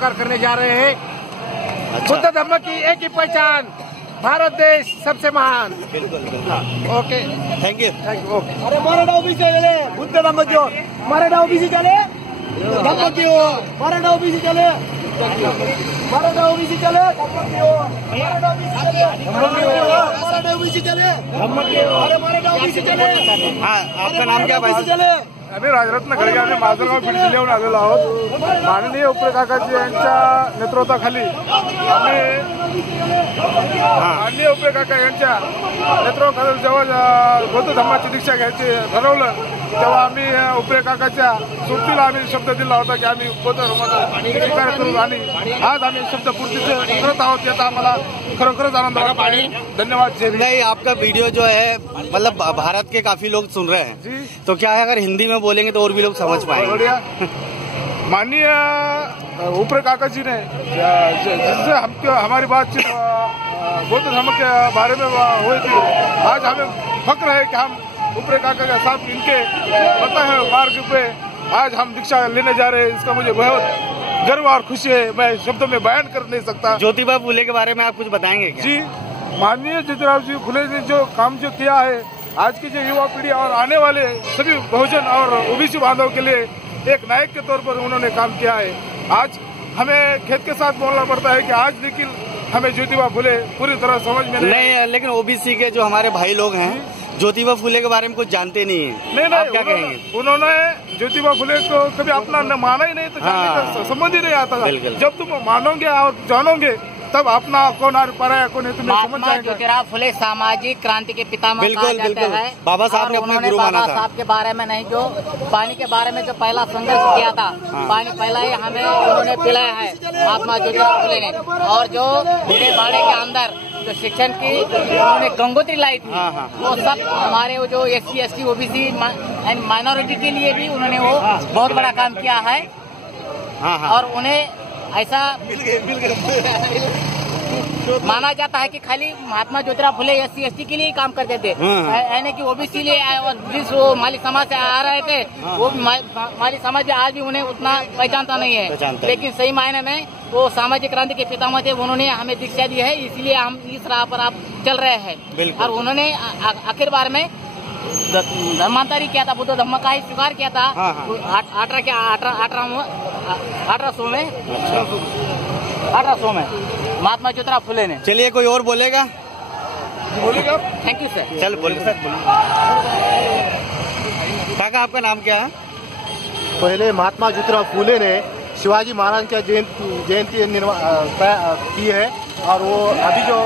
स्वीकार करने जा रहे हैं। अच्छा। बुद्ध धर्म की एक ही पहचान, भारत देश सबसे महान। बिल्कुल ओके, थैंक यू। ओके। अरे मराठा ओबीसी चले, बुद्ध धम्म की ओर, मराठा ओबीसी चले, धम्म की ओर, मराठा ओबीसी चले, मराठा ओबीसी चले, धम्म की ओर, मराठा ओबीसी चले, मराठा ओबीसी चले, धम्म की ओर, अरे मराठा ओबीसी चले। हाँ, आपका नाम क्या भाई? चले। आम्ही राजरत्न घडगे आणि माजलगाव बीड जिल्ह्याहून आलेलो आहोत। माननीय उपकाकाजी यांच्या नेतृत्वाखाली आम्ही माननीय उपकाका यांच्या नेतृत्वाखाली जेव्हा बौद्ध धर्माची दीक्षा घ्यायची ठरवलं तेव्हा आम्ही उपकाकाच्या सोबतीला आम्ही शब्द दिला होता की आम्ही बौद्ध धर्माचा स्वीकार करू आणि आज आम्ही शब्द पूर्तीचं करत आहोत। याचा आम्हाला खरोखरच आनंद वाटतो आहे। धन्यवाद। जय भीम। नहीं, आपका वीडियो जो है मतलब भारत के काफी लोग सुन रहे हैं जी। तो क्या है अगर हिंदी में बोलेंगे तो और भी लोग समझ पाएंगे। बढ़िया। माननीय उपकाकाजी ने जिससे हमको हमारी बातचीत बौद्ध धर्म के बारे में हुई थी, आज हमें फक्र है कि हम उपकाका के साथ इनके बताए हुए मार्ग पे आज हम दीक्षा लेने जा रहे हैं। इसका मुझे बहुत गर्व और खुशी है, मैं शब्दों में बयान कर नहीं सकता। ज्योतिबा फुले के बारे में आप कुछ बताएंगे क्या? जी, माननीय ज्योतिराव जी फुले ने जो काम जो किया है, आज की जो युवा पीढ़ी और आने वाले सभी बहुजन और ओबीसी बांधव के लिए एक नायक के तौर पर उन्होंने काम किया है। आज हमें खेत के साथ बोलना पड़ता है कि आज लेकिन हमें ज्योतिबा फुले पूरी तरह समझ में नहीं, लेकिन ओबीसी के जो हमारे भाई लोग हैं ज्योतिबा फुले के बारे में कुछ जानते नहीं है। नहीं, आप क्या कहेंगे? उन्होंने ज्योतिबा फुले को कभी अपना माना ही नहीं, तो जानने का संबंध ही नहीं आता था। जब तुम मानोगे और जानोगे तब अपना कौन आ पराया कौन है तुम्हें समझ जाएगा। ज्योतिराव फुले सामाजिक क्रांति के पितामह कहा जाता है। बाबा साहब ने अपना गुरु माना था। बाबा साहब के बारे में नहीं, जो पानी के बारे में जो पहला संघर्ष किया था, पानी पहला ही हमें उन्होंने पिलाया है महात्मा ज्योतिराव फुले ने। और जो मेरे बाड़े के अंदर जो शिक्षण की उन्होंने गंगोत्री लाई थी, वो सब हमारे वो जो SC ST OBC and minority के लिए भी उन्होंने वो बहुत बड़ा काम किया है। और उन्हें ऐसा माना जाता है कि खाली महात्मा ज्योतिराव फुले SC ST के लिए ही काम करते थे, यानी कि ओबीसी लिए और जिस वो माली समाज से आ रहे थे वो माली समाज आज भी उन्हें उतना पहचानता नहीं है। लेकिन सही मायने में वो सामाजिक क्रांति के पितामह थे, उन्होंने हमें दीक्षा दी है, इसीलिए हम इस राह पर आप चल रहे हैं। और उन्होंने आखिर बार में धर्मांतरी किया था, बुद्ध धर्म का ही स्वीकार किया था 1800 में महात्मा ज्योतिराव फुले ने। चलिए, कोई और बोलेगा? बोलेगा। Thank you sir. चल बोलिए सर। काका, आपका नाम क्या है? पहले महात्मा ज्योतिराव फुले ने शिवाजी महाराज की जयंती की है, और वो अभी जो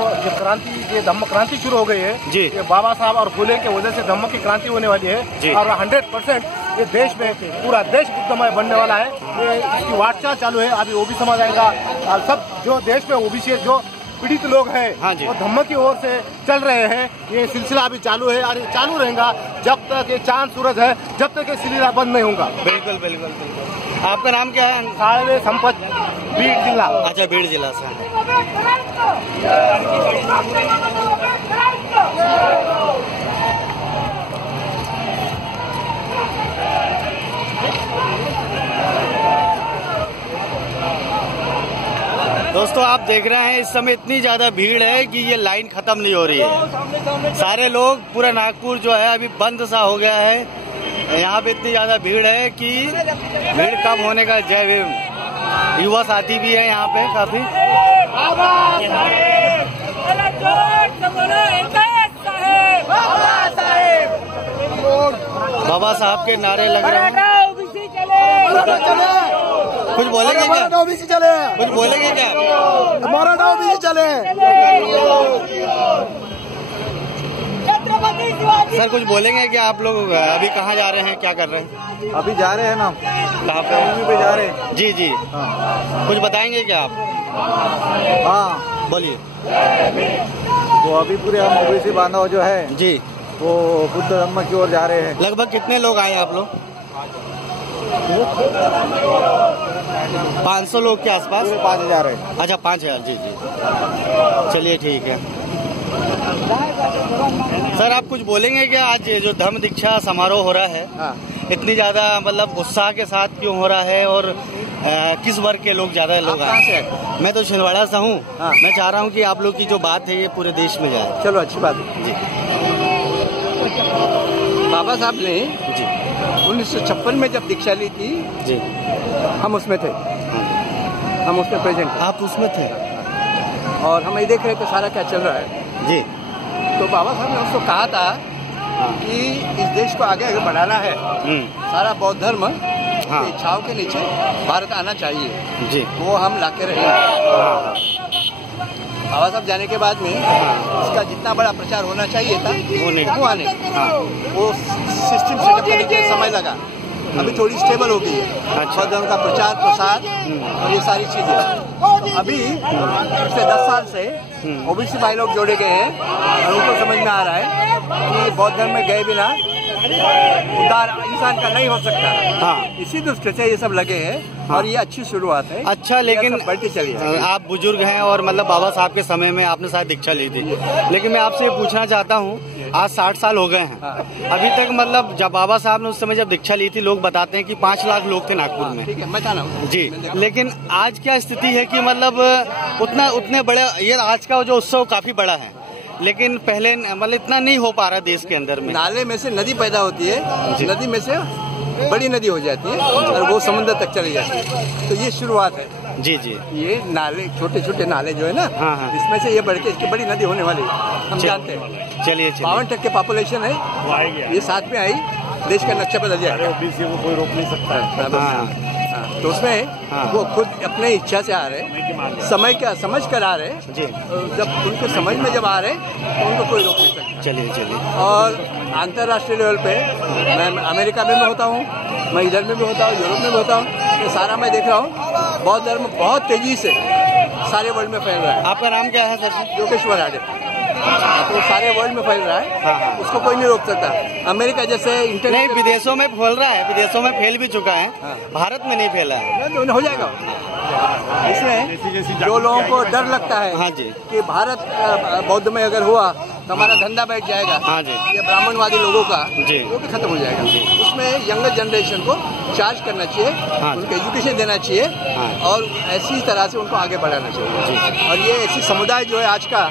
धम्म क्रांति शुरू हो गई है जी, ये बाबा साहब और फुले के वजह से धम्म की क्रांति होने वाली है। और 100% ये देश में पूरा देश बुद्धमय बनने वाला है। ये इसकी वार्ता चालू है। अभी ओबी समाज आएगा और सब जो देश में ओबीसी जो पीड़ित लोग हैं वो धम्म की ओर से चल रहे हैं। ये सिलसिला अभी चालू है और ये चालू रहेगा जब तक ये चांद सूरज है, जब तक ये सिलसिला बंद नहीं होगा। बिल्कुल बिल्कुल बिल्कुल। आपका नाम क्या है? साळवे संपत, बीड जिला। अच्छा, बीड जिला से। दोस्तों, आप देख रहे हैं इस समय इतनी ज्यादा भीड़ है कि ये लाइन खत्म नहीं हो रही है। सारे लोग, पूरा नागपुर जो है अभी बंद सा हो गया है। यहाँ पे इतनी ज्यादा भीड़ है कि भीड़ कम होने का जय भीम। युवा साथी भी है यहाँ पे काफी। बाबा साहब के नारे लग रहे हैं। कुछ बोलेंगे क्या? ओबीसी चले। कुछ बोलेंगे क्या? मराठा ओबीसी चले। सर, कुछ बोलेंगे क्या? आप लोग अभी कहाँ जा रहे हैं, क्या कर रहे हैं? अभी जा रहे हैं ना, कहाँ पे जा रहे हैं? जी जी। कुछ बताएंगे क्या आप? हाँ, बोलिए। तो अभी पूरे हम ओबीसी बांधव जो है जी, वो बुद्ध धम्म की ओर जा रहे हैं। लगभग कितने लोग आए आप लोग? 500 लोग के आसपास। 5000 है। अच्छा, 5000। जी जी, चलिए ठीक है। सर, आप कुछ बोलेंगे क्या? आज जो धम्म दीक्षा समारोह हो रहा है, इतनी ज्यादा मतलब उत्साह के साथ क्यों हो रहा है और किस वर्ग के लोग ज्यादा लोग आए? मैं तो छिंदवाड़ा से हूँ। मैं चाह रहा हूँ कि आप लोग की जो बात है ये पूरे देश में जाए। चलो अच्छी बात है जी। बाबा साहब ने जी 1956 में जब दीक्षा ली थी, जी हम उसमें थे, हम उसमें प्रेजेंट थे आप उसमें थे और हम ये देख रहे थे सारा क्या चल रहा है। जी। तो बाबा साहब ने उसको कहा था कि इस देश को आगे अगर बढ़ाना है, सारा बौद्ध धर्म की इच्छाओं के नीचे भारत आना चाहिए जी। वो हम लाके रहे। बाबा साहब जाने के बाद में इसका जितना बड़ा प्रचार होना चाहिए था वो नहीं हुआ। वो सिस्टम सेटअप करने के समय लगा। अभी थोड़ी स्टेबल हो गई है बौद्ध धर्म का प्रचार प्रसार और ये सारी चीजें। अभी पिछले 10 साल से ओबीसी भाई लोग जोड़े गए हैं और उनको समझ में आ रहा है कि बौद्ध धर्म में गए बिना उद्धार इंसान का नहीं हो सकता। हाँ। इसी दृष्टि से ये सब लगे हैं और ये अच्छी शुरुआत है। अच्छा, लेकिन बढ़ती चलिए। आप बुजुर्ग हैं और मतलब बाबा साहब के समय में आपने शायद दीक्षा ली थी, लेकिन मैं आपसे ये पूछना चाहता हूँ, आज 60 साल हो गए हैं। हाँ। अभी तक मतलब जब बाबा साहब ने उस समय जब दीक्षा ली थी, लोग बताते हैं कि 5 लाख लोग थे नागपुर में। ठीक है, मैं जाना हूँ जी। लेकिन आज क्या स्थिति है कि मतलब उतने बड़े, ये आज का जो उत्सव काफी बड़ा है, लेकिन पहले मतलब इतना नहीं हो पा रहा देश के अंदर में। नाले में से नदी पैदा होती है, नदी में से बड़ी नदी हो जाती है और वो समुद्र तक चली जाती है। तो ये शुरुआत है। जी जी। ये नाले छोटे छोटे नाले जो है ना, हाँ। इसमें से ये बढ़ के इसकी बड़ी नदी होने वाली है, हम जानते हैं। चलिए 52% पॉपुलेशन है, ये साथ में आई देश का नक्शा बदल जाएगा। ओबीसी को कोई रोक नहीं सकता है। तो उसमें वो खुद अपने इच्छा से आ रहे, समय क्या समझ कर आ रहे जी। जब उनके समझ में जब आ रहे तो उनको कोई रोक नहीं सकता। चलिए। और अंतर्राष्ट्रीय लेवल पे मैं अमेरिका में भी होता हूँ, मैं इधर में भी होता हूँ, यूरोप में भी होता हूँ, तो सारा मैं देख रहा हूँ बौद्ध धर्म बहुत तेजी से सारे वर्ल्ड में फैल रहा है। आपका नाम क्या है सर? योगेश्वर आडे। तो सारे वर्ल्ड में फैल रहा है। हाँ। उसको कोई नहीं रोक सकता। अमेरिका जैसे इंटरनेट नहीं, विदेशों में फैल रहा है, विदेशों में फैल भी चुका है। हाँ। भारत में नहीं फैला है। हो जाएगा। इसमें जो लोगों को डर लगता है हाँ जी कि भारत बौद्ध में अगर हुआ तो हमारा धंधा बैठ जाएगा, हाँ जी, ये ब्राह्मणवादी लोगों का जी, वो भी खत्म हो जाएगा। उसमें यंगर जनरेशन को चार्ज करना चाहिए, हाँ, उनको एजुकेशन देना चाहिए, हाँ, और ऐसी तरह से उनको आगे बढ़ाना चाहिए। और ये ऐसी समुदाय जो है आज का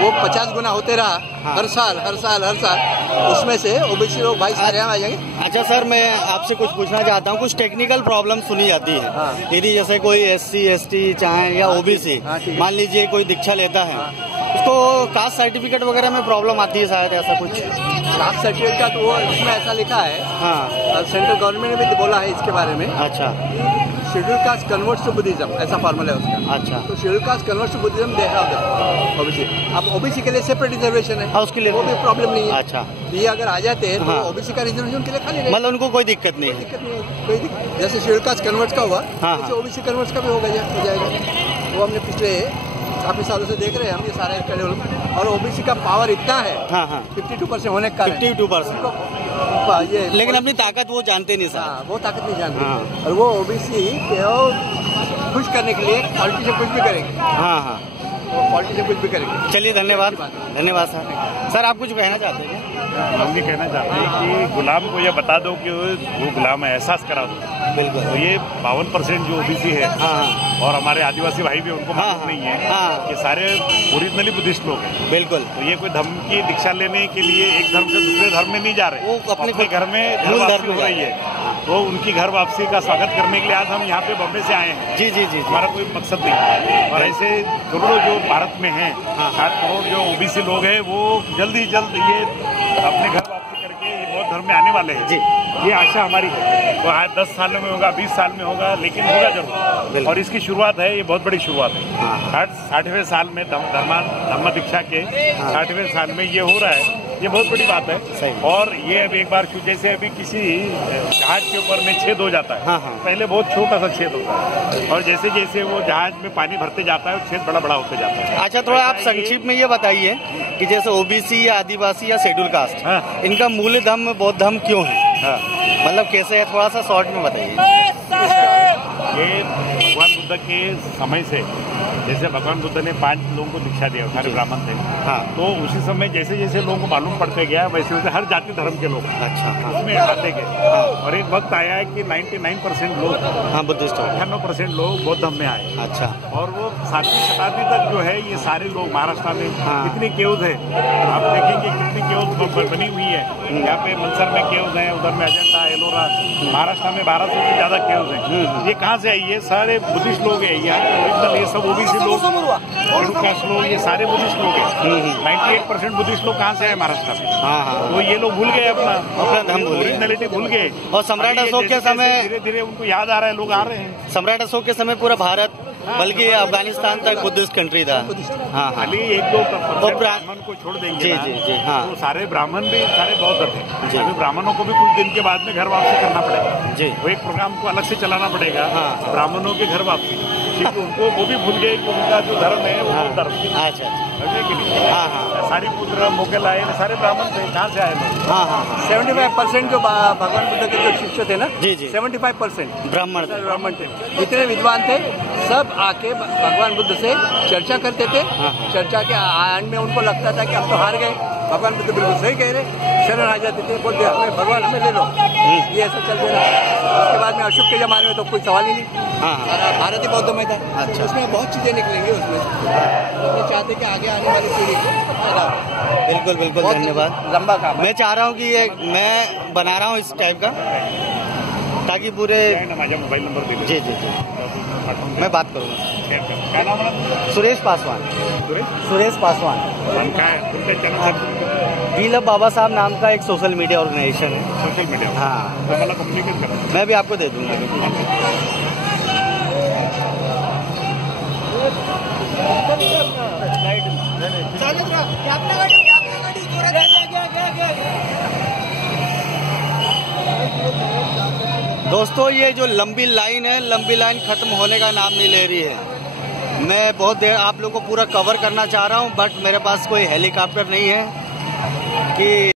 वो 50 गुना होते रहा, हाँ, हर साल, उसमें से ओबीसी लोग भाई सारे आ जाएंगे। अच्छा सर, मैं आपसे कुछ पूछना चाहता हूँ। कुछ टेक्निकल प्रॉब्लम सुनी जाती है, हाँ, यदि जैसे कोई SC ST चाहे या ओबीसी मान लीजिए कोई दीक्षा लेता है, उसको कास्ट सर्टिफिकेट वगैरह में प्रॉब्लम आती है, शायद ऐसा कुछ। कास्ट सर्टिफिकेट का तो वो उसमें ऐसा लिखा है, हाँ, सेंट्रल गवर्नमेंट ने भी बोला है इसके बारे में। अच्छा। Schedule caste converts to Buddhism, ऐसा फॉर्मूला है उसका। अच्छा। तो schedule caste converts to Buddhism देखा होगा ओबीसी। अब ओबीसी के लिए सेपरेट रिजर्वेशन है, उसके लिए वो भी प्रॉब्लम नहीं है। अच्छा। ये अगर आ जाते हैं तो हाँ, ओबीसी का रिजर्वेशन के लिए खाली नहीं, मतलब उनको कोई दिक्कत नहीं है। कोई दिक्कत। जैसे शेड्यूल कास्ट कन्वर्ट्स का हुआ, हाँ, जैसे ओबीसी कन्वर्ट्स का भी हो जाएगा। वो हमने पिछले काफी सालों से देख रहे हैं हम ये सारे शेड्यूल। और ओबीसी का पावर इतना है, हाँ, हाँ, 52% होने का 52%। ये लेकिन अपनी ताकत वो जानते नहीं सर। हाँ, वो ताकत नहीं जानते। हाँ। और वो ओबीसी खुश करने के लिए पॉलिटिशियन कुछ भी करेंगे। हाँ हाँ, पॉलिटिशियन कुछ भी करेंगे। चलिए धन्यवाद सर। सर आप कुछ कहना चाहते हैं? हम ये कहना चाहते हैं कि गुलाम को यह बता दो कि वो गुलाम है, एहसास करा दो। बिल्कुल। तो ये 52% जो ओबीसी है, हाँ, और हमारे आदिवासी भाई भी उनको मालूम नहीं है, हाँ, ये सारे ओरिजिनली बुद्धिस्ट लोग हैं। बिल्कुल। तो ये कोई धर्म की दीक्षा लेने के लिए एक धर्म से दूसरे धर्म में नहीं जा रहे, वो अपने घर में मूल वापसी धर्म हो रही है। तो उनकी घर वापसी का स्वागत करने के लिए आज हम यहाँ पे बम्बई से आए हैं। जी जी जी, हमारा कोई मकसद नहीं। और ऐसे करोड़ों जो भारत में हैं, 60 करोड़ जो ओबीसी लोग हैं, वो जल्द ही जल्द ये अपने घर वापसी करके ये बौद्ध धर्म में आने वाले हैं जी। ये आशा हमारी है। वो 10 सालों में होगा, 20 साल में होगा, लेकिन होगा जरूर। और इसकी शुरुआत है, ये बहुत बड़ी शुरुआत है। 60वें साल में धम्म दीक्षा के 60वें साल में ये हो रहा है, ये बहुत बड़ी बात है। और ये अभी एक बार जैसे अभी किसी जहाज के ऊपर में छेद हो जाता है, पहले बहुत छोटा सा छेद होता है, और जैसे जैसे वो जहाज में पानी भरते जाता है, छेद बड़ा बड़ा होते जाता है। अच्छा, थोड़ा आप संक्षिप्त में ये बताइए कि जैसे ओबीसी या आदिवासी या शेड्यूल कास्ट, इनका मूल धर्म बौद्ध धर्म क्यों है? मतलब कैसे है, थोड़ा सा शॉर्ट में बताइए। ये भगवान बुद्ध के समय से जैसे भगवान बुद्ध ने 5 लोगों को दीक्षा दिया, सारे ब्राह्मण थे। हाँ। तो उसी समय जैसे जैसे लोगों को मालूम पड़ते गया वैसे वैसे हर जाति धर्म के लोग अच्छा। हाँ। उसमें आते गए। और एक वक्त आया है कि 99% लोग, हाँ, बुद्धिस्ट हो, 98% लोग बौद्ध धर्म में आए। अच्छा। और वो 7वीं शताब्दी तक जो है ये सारे लोग महाराष्ट्र में कितनी केव्स है, आप देखेंगे कितनी केव्स बनी हुई है। यहाँ पे मंदसौर में केव्स है, उधर में अजंता, एलोरा, महाराष्ट्र में 1200 से ज्यादा केव्स है। ये कहाँ से आई? ये सारे बुद्धिस्ट लोग हैं यहाँ के ओरिजिनल, ये सब ओबीसी लोग, शेड्यूल कास्ट लोग, ये सारे बुद्धिस्ट लोग हैं। 98% बुद्धिस्ट लोग कहाँ से आए? महाराष्ट्र से। हाँ। तो ये लोग भूल गए अपना धर्म, ओरिजिनलिटी भूल गए। और सम्राट अशोक के समय धीरे धीरे उनको याद आ रहा है, लोग आ रहे हैं। सम्राट अशोक के समय पूरा भारत बल्कि अफगानिस्तान तक बुद्धिस्ट कंट्री था। हाँ। खाली 1-2 ब्राह्मण को छोड़ देंगे जी, जी, हाँ। तो सारे ब्राह्मण भी सारे बौद्ध थे। अभी ब्राह्मणों को भी कुछ दिन के बाद में घर वापसी करना पड़ेगा जी। वो एक प्रोग्राम को अलग से चलाना पड़ेगा। हाँ। ब्राह्मणों के घर वापसी, क्योंकि उनको वो भी भूल गए कि उनका जो धर्म है वो बौद्ध धर्म है। अच्छा। हाँ हाँ। सारी पुत्र मुगल आए, सारे ब्राह्मण थे, कहाँ से आए लोग? हाँ हाँ। 75% जो भगवान बुद्ध के जो शिष्य थे ना, जी जी, 75% ब्राह्मण थे। जितने विद्वान थे सब आके भगवान बुद्ध से चर्चा करते थे। चर्चा के एंड में उनको लगता था कि हम तो हार गए, भगवान बुद्ध बिल्कुल सही कह रहे, शरण आ जाते थे, बोलते हमें भगवान हमें ले लो। ये ऐसा चलते रहा। उसके बाद में अशोक के जमाने में तो कोई सवाल ही नहीं, सारा भारतीय बौद्ध में था। अच्छा। उसमें बहुत चीजें निकलेंगी उसमें। तो चाहते कि आगे आने वाली पीढ़ी को बिल्कुल बिल्कुल धन्यवाद। लंबा काम। मैं चाह रहा हूँ कि ये मैं बना रहा हूँ इस टाइप का, ताकि पूरे मोबाइल नंबर दे। जी जी जी, मैं बात करूँगा। क्या नाम है? सुरेश पासवान। सुरेश पासवान वील ऑफ बाबा साहब नाम का एक सोशल मीडिया ऑर्गेनाइजेशन है। Social media? हाँ, तो मतलब कम्युनिकेट करो। मैं भी आपको दे दूंगा। दोस्तों, ये जो लंबी लाइन है, लंबी लाइन खत्म होने का नाम नहीं ले रही है। मैं बहुत देर आप लोगों को पूरा कवर करना चाह रहा हूँ, बट मेरे पास कोई हेलीकॉप्टर नहीं है कि